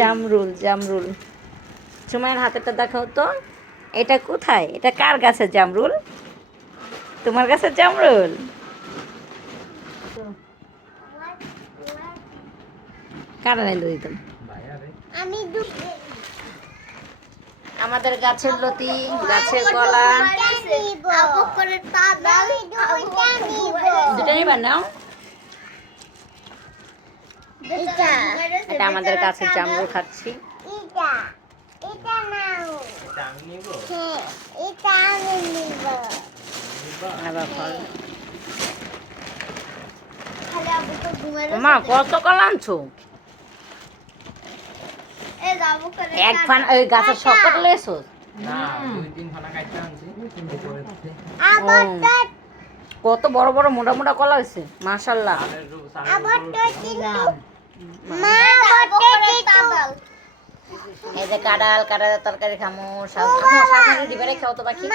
জামরুল জামরুল সুমাইয়ের হাতেরটা দেখাও তো। এটা কোথায়? এটা কার গাছের জামরুল? তোমার গাছের জামরুল? কারা নাইলো দিতাম আমাদের গাছের লতি, গাছের কলা দুটা নিবা নাও। এটা আমাদের গাছের জামরুল খাচ্ছি। মা কত কলা আনছো? এক ফান ওই গাছের শকট লয়েছো? কত বড় বড় মোটা মোটা কলা হয়েছে মাশাআল্লাহ। এই যে কাঁঠাল কাঁঠালের তরকারি খামু, শাকভাজি দিবারে খাও তো বাকি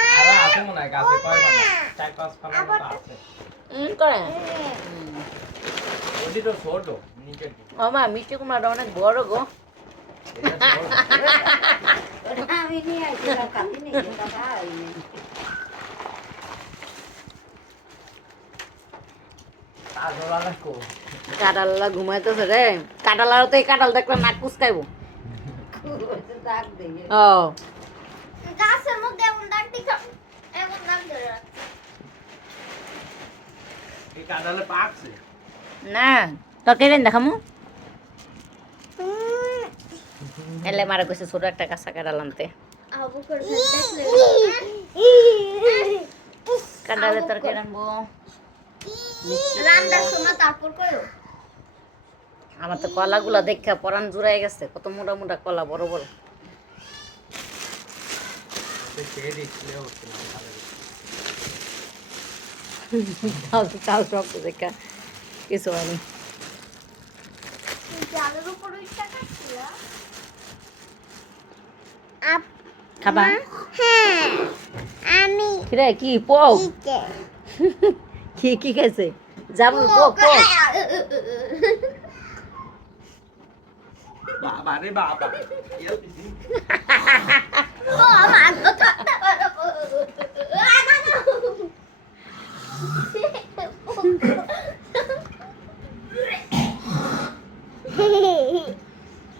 ও মা মিষ্টি কুমড়াটা অনেক বড় গো। কাঁঠাল্লা ঘুমাইতেছে রে। কাঁঠাল তো এই কাঁঠাল দেখলে নাক কুচকাইব। না তরকারি দেখামু এলে মারা কইছে ছোট একটা কাঁচা কাঁঠাল আনতে। কাঁঠালের তরকারি আনবো। আমার তো কলাগুলা দেখা পরান জুড়াই গেছে, কত মোটা মোটা কলা, বড় বড়। চাল শক্ত দেখা কিছু হয়নি। খাবা? আমি কি পো কি খাইছে? যাবো বাবা রে বাবা